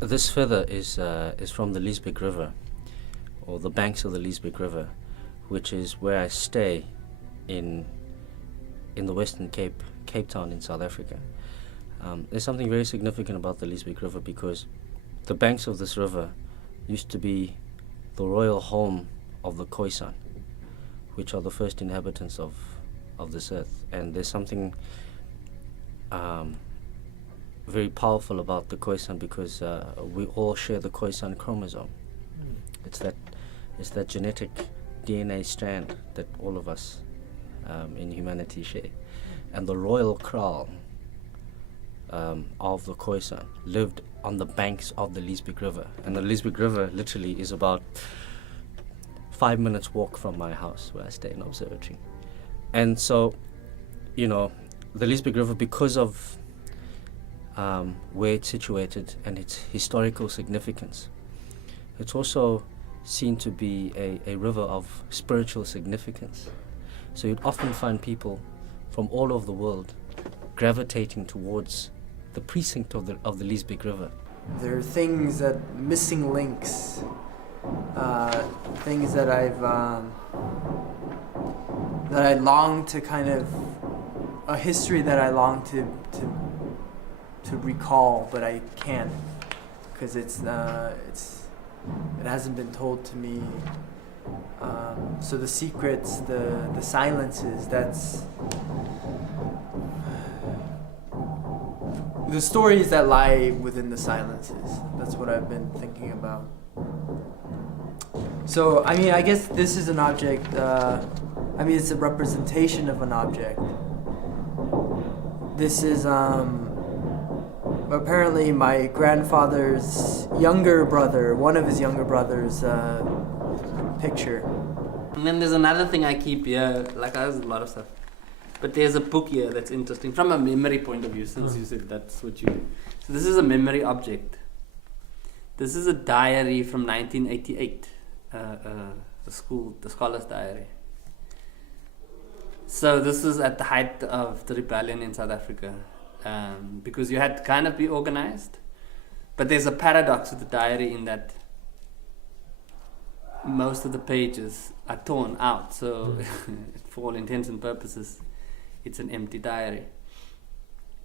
This feather is from the Liesbeek River, or the banks of the Liesbeek River, which is where I stay in the Western Cape, Cape Town in South Africa. There's something very significant about the Liesbeek River because the banks of this river used to be the royal home of the Khoisan, which are the first inhabitants of this earth. And there's something very powerful about the Khoisan because we all share the Khoisan chromosome. It's that genetic DNA strand that all of us in humanity share. And the royal kraal of the Khoisan lived on the banks of the Liesbeek River. And the Liesbeek River literally is about 5 minutes walk from my house where I stay in observatory. And so, you know, the Liesbeek River, because of where it's situated and its historical significance, it's also seen to be a river of spiritual significance. So you'd often find people from all over the world gravitating towards the precinct of the Liesbeek River. There are things missing links, things that I long to a history that I long to recall, but I can't, because it hasn't been told to me. So the secrets, the silences, that's the stories that lie within the silences. That's what I've been thinking about. So, I mean, I guess this is an object, it's a representation of an object. This is, apparently my grandfather's younger brother, one of his younger brothers, picture. And then there's another thing I keep here, like there's a lot of stuff. But there's a book here that's interesting from a memory point of view, since you said that's what you do. So this is a memory object. This is a diary from 1988, the scholar's diary. So this was at the height of the rebellion in South Africa, because you had to kind of be organized. But there's a paradox with the diary in that most of the pages are torn out, so for all intents and purposes, it's an empty diary.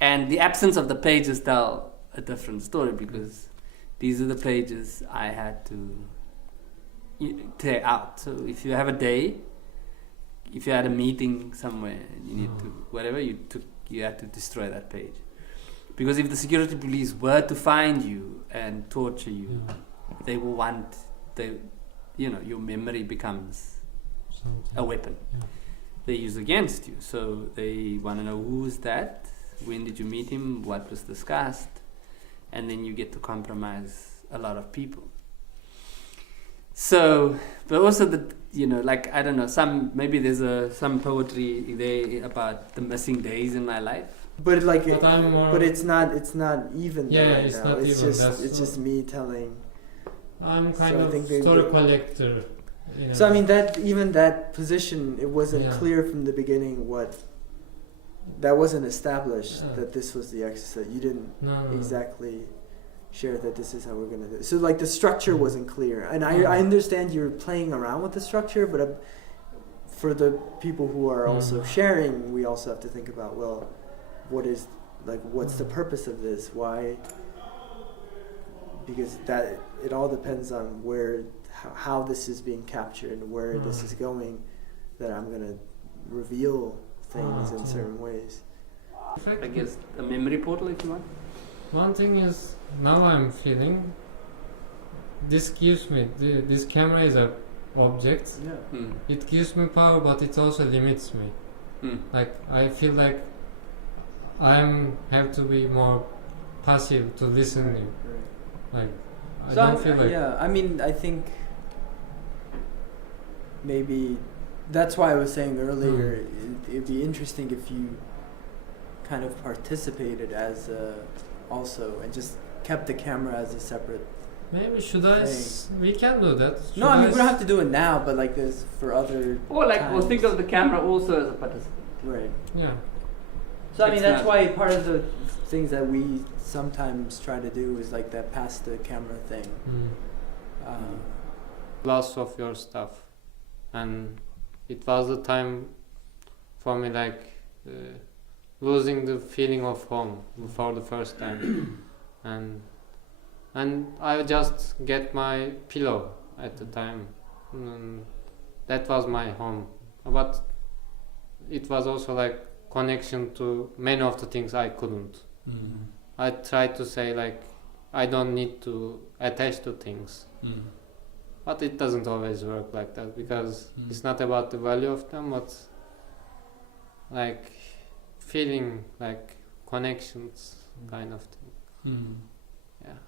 And the absence of the pages tell a different story, because these are the pages I had to tear out. So if you have a day, if you had a meeting somewhere, you need to, whatever you took, you had to destroy that page. Because if the security police were to find you and torture you, they will want, your memory becomes a weapon they use against you. So they want to know who's that, when did you meet him, what was discussed, and then you get to compromise a lot of people. So, but also I don't know, maybe there's some poetry there about the missing days in my life. But it's not even. It's not it's even. It's just me telling. I'm kind of story collector. You know. So I mean that position, it wasn't clear from the beginning that wasn't established that this was the exercise. You didn't exactly share that this is how we're gonna do it. So like the structure wasn't clear, and I understand you're playing around with the structure, but for the people who are also sharing, we also have to think about, well, what's the purpose of this? Why? Because that it all depends on how this is being captured and where this is going, that I'm gonna reveal things in certain ways. I guess a memory portal, if you want. One thing is, now I'm feeling this gives me this camera is a object. It gives me power, but it also limits me. Like I feel like I have to be more passive to listen to. Like I don't feel like. Yeah, I mean, I think maybe that's why I was saying earlier, it'd be interesting if you kind of participated as also and just kept the camera as a separate. Maybe we can do that. No, I mean we don't have to do it now, but like there's for other. Or think of the camera also as a participant. Right. Yeah. So I mean, It's that's not- why part of the things that we sometimes try to do is like that pass the camera thing. Loss of your stuff, and it was the time for me like losing the feeling of home for the first time, and I just get my pillow at the time. That was my home, but it was also like connection to many of the things I couldn't. I tried to say like I don't need to attach to things, but it doesn't always work like that, because it's not about the value of them, but like feeling like connections kind of thing. Yeah.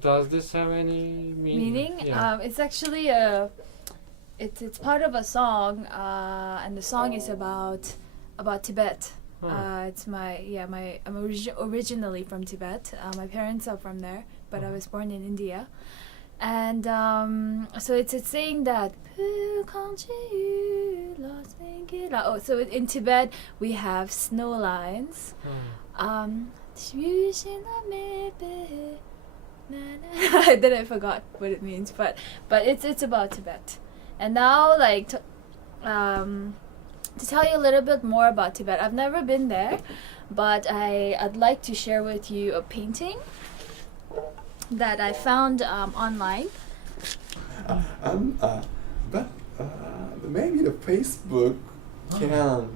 Does this have any meaning? Yeah. It's actually it's part of a song, and the song is about Tibet. It's I'm originally from Tibet. My parents are from there, but I was born in India, and so it's saying that. Oh, so in Tibet we have snow lines. Then I forgot what it means, but it's about Tibet. And now, like to tell you a little bit more about Tibet, I've never been there, but I'd like to share with you a painting that I found online. But maybe the Facebook can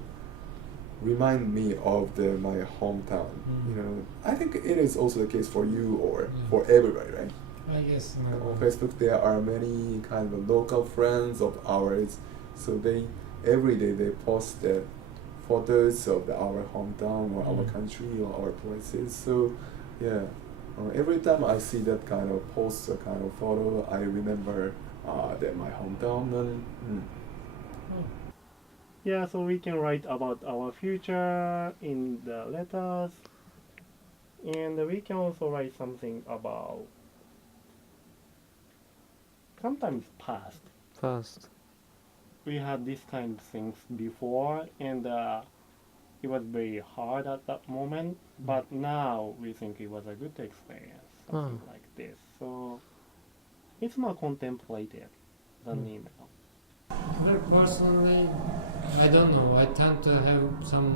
remind me of my hometown. You know, I think it is also the case for you or for everybody, right? I guess On Facebook, there are many kind of local friends of ours, so every day they post the photos of our hometown or our country or our places. So yeah, every time I see that kind of post or kind of photo, I remember that my hometown. And, Yeah, so we can write about our future in the letters, and we can also write something about sometimes past. We had this kind of things before, and it was very hard at that moment, but now we think it was a good experience, something like this. So it's more contemplative than email. Personally, I don't know. I tend to have some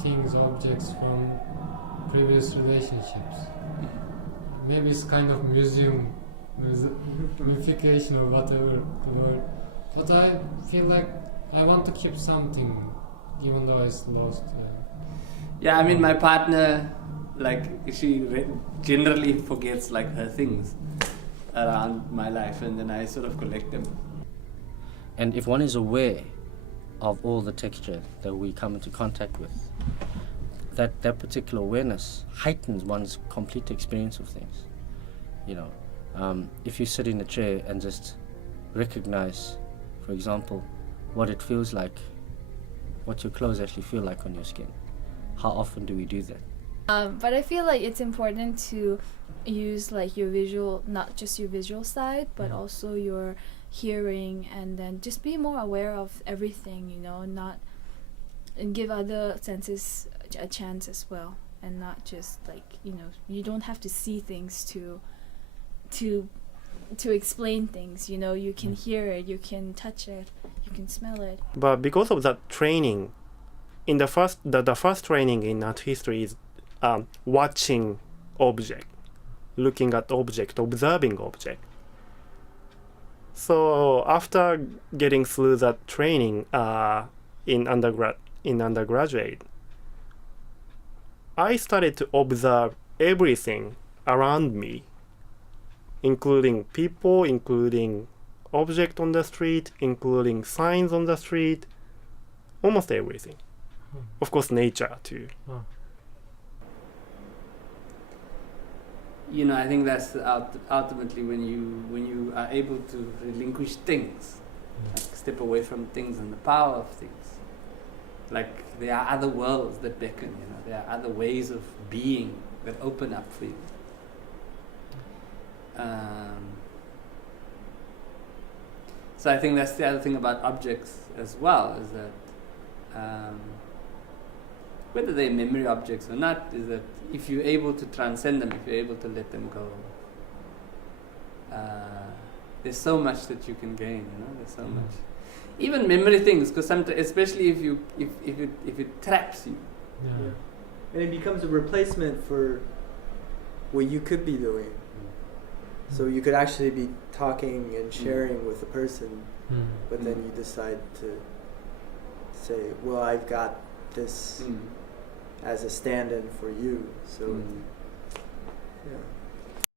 things, objects from previous relationships. Maybe it's kind of museumification or whatever word. But I feel like I want to keep something, even though it's lost. Yeah, I mean, my partner, like, she generally forgets like her things around my life, and then I sort of collect them. And if one is aware of all the texture that we come into contact with, that particular awareness heightens one's complete experience of things. You know, if you sit in a chair and just recognize, for example, what it feels like, what your clothes actually feel like on your skin. How often do we do that? But I feel like it's important to use like your visual, not just your visual side, but also your hearing, and then just be more aware of everything, you know, and give other senses a chance as well, and not just like, you know, you don't have to see things to explain things, you know, you can hear it, you can touch it, you can smell it. But because of that training, in the first training in art history is watching object, looking at object, observing object. So after getting through that training in undergraduate, I started to observe everything around me, including people, including object on the street, including signs on the street, almost everything. Of course, nature too. You know, I think that's ultimately when you are able to relinquish things, like step away from things and the power of things. Like there are other worlds that beckon, you know, there are other ways of being that open up for you. So I think that's the other thing about objects as well, is that whether they're memory objects or not, is that if you're able to transcend them, if you're able to let them go, there's so much that you can gain. There's so much. Even memory things, because sometimes, especially if it traps you. Yeah. And it becomes a replacement for what you could be doing. So you could actually be talking and sharing with a person, but then you decide to say, well, I've got this as a stand-in for you. So, yeah.